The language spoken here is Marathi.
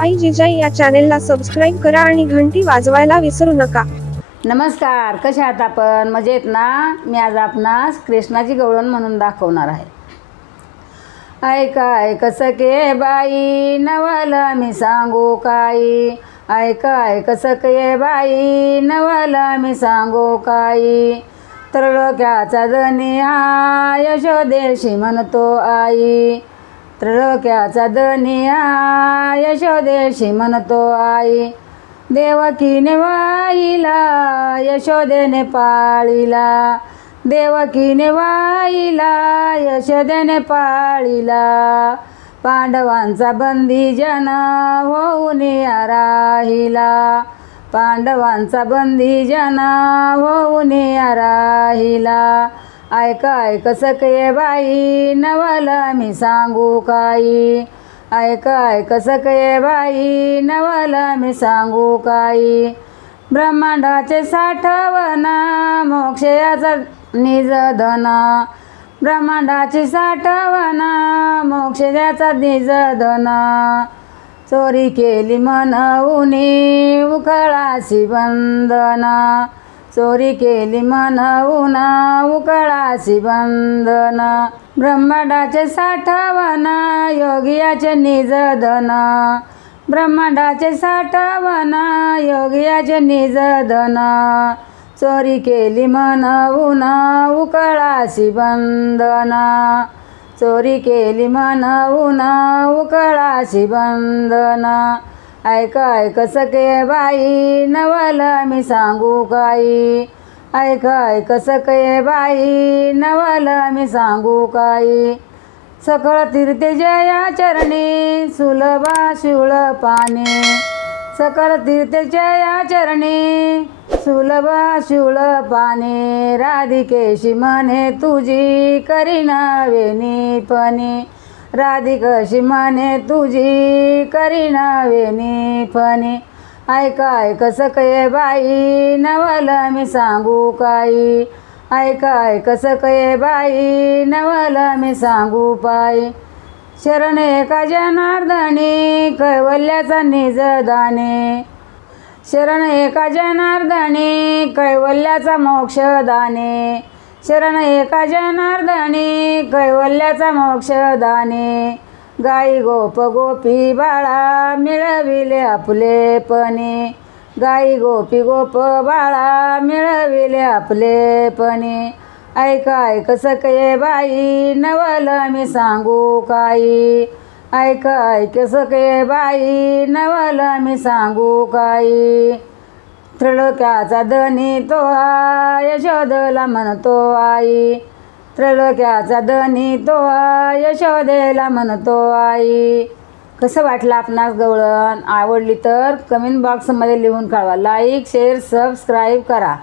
आई जिजाई या चॅनेलला सबस्क्राईब करा आणि घंटी वाजवायला विसरू नका। नमस्कार, कशा आहात आपण? मजेत ना? मी आज आपणास कृष्णाची गवळण म्हणून दाखवणार आहे। ऐक ऐक सखे बाई, नवल मी सांगू काही। ऐक ऐक सखे बाई, नवल मी सांगू काही। त्रिलोक्याचा धनी हा यशोदेशी म्हणतो आई। त्रिलोक्याचा धनी हा यशोदेशी म्हणतो आई। देवकीने वाहिला यशोदेने पाळीला। देवकीने वाहिला यशोदेने पाळीला। पांडवांचा बंदी जन होऊन राहिला। पांडवांचा बंदी जन होऊन राहिला। ऐक ऐक सखे बाई, नवल मी सांगू काही। ऐक ऐक सखे बाई, नवल मी सांगू काही। ब्रह्मांडाचे साठवण मोक्षयाचा निजधन। ब्रह्मांडाची साठवण मोक्षयाचा निजधन। चोरी केली म्हणून उकळासी बंधन। चोरी केली म्हणून उकळासी बंधन। ब्रह्मांडाचे साठवण योगियाचे निजधन। ब्रह्मांडाचे साठवण योगियाचे निजधन। चोरी केली म्हणून उकळासी बंधन। चोरी केली म्हणून उकळासी बंधन। ऐक ऐक सखे बाई, नवल मी सांगू काही। ऐक ऐक सखे बाई, नवल मी सांगू काही। सकळ तीर्थे जया चरणी सुलभा शिवळ पाणी। सकळ तीर्थे जया चरणी सुलभा शिवळ पाणी। राधिकेशी म्हणे तुझी करीन वेणीपणी। राधिकेशी म्हणे तुझी करीन वेणीपणी। ऐक ऐक सखे बाई, नवल मी सांगू काही। ऐक ऐक सखे बाई, नवल मी सांगू पाई। शरण एका जनार्दनी कैवल्याचा निजदाने। शरण एका जनार्दनी कैवल्याचा मोक्षदाने। शरण एका जनार्दनी कैवल्याचा मोक्षदाने। गाई गोप गोपी बाळा मिळविले आपलेपणी। गाई गोपी गोप बाळा मिळविले आपलेपणी। ऐक ऐक सखे बाई, नवल मी सांगू काही। ऐक ऐक सखे बाई, नवल मी सांगू काही। त्रिलोक्याचा धनी तो हा यशोदेला म्हणतो आई। त्रिलोक्याचा धनी तो हा यशोदेला म्हणतो आई। कसं वाटलं आपणास गवळण? आवडली तर कमेंट बॉक्समध्ये लिहून कळवा। लाईक शेअर सबस्क्राईब करा।